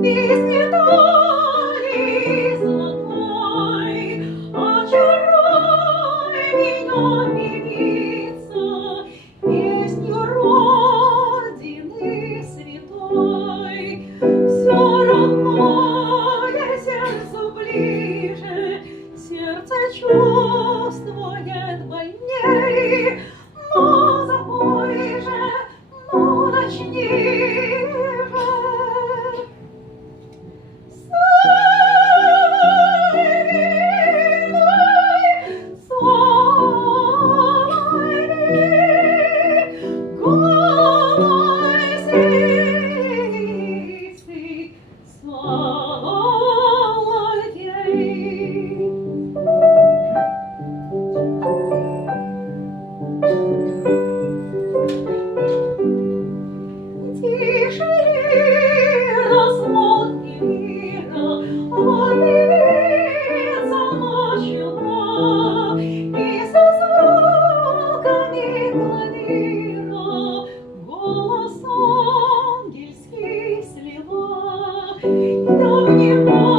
Песни дали золотой, очаруй меня, певица, песнью Родины святой. Все родное сердцу ближе, сердце чувствует больней, но запой же, ну начни же. Тише размолвки мира, ворвется ночью мрак, и со звуками клавира голос ангельский слила. Я внимаю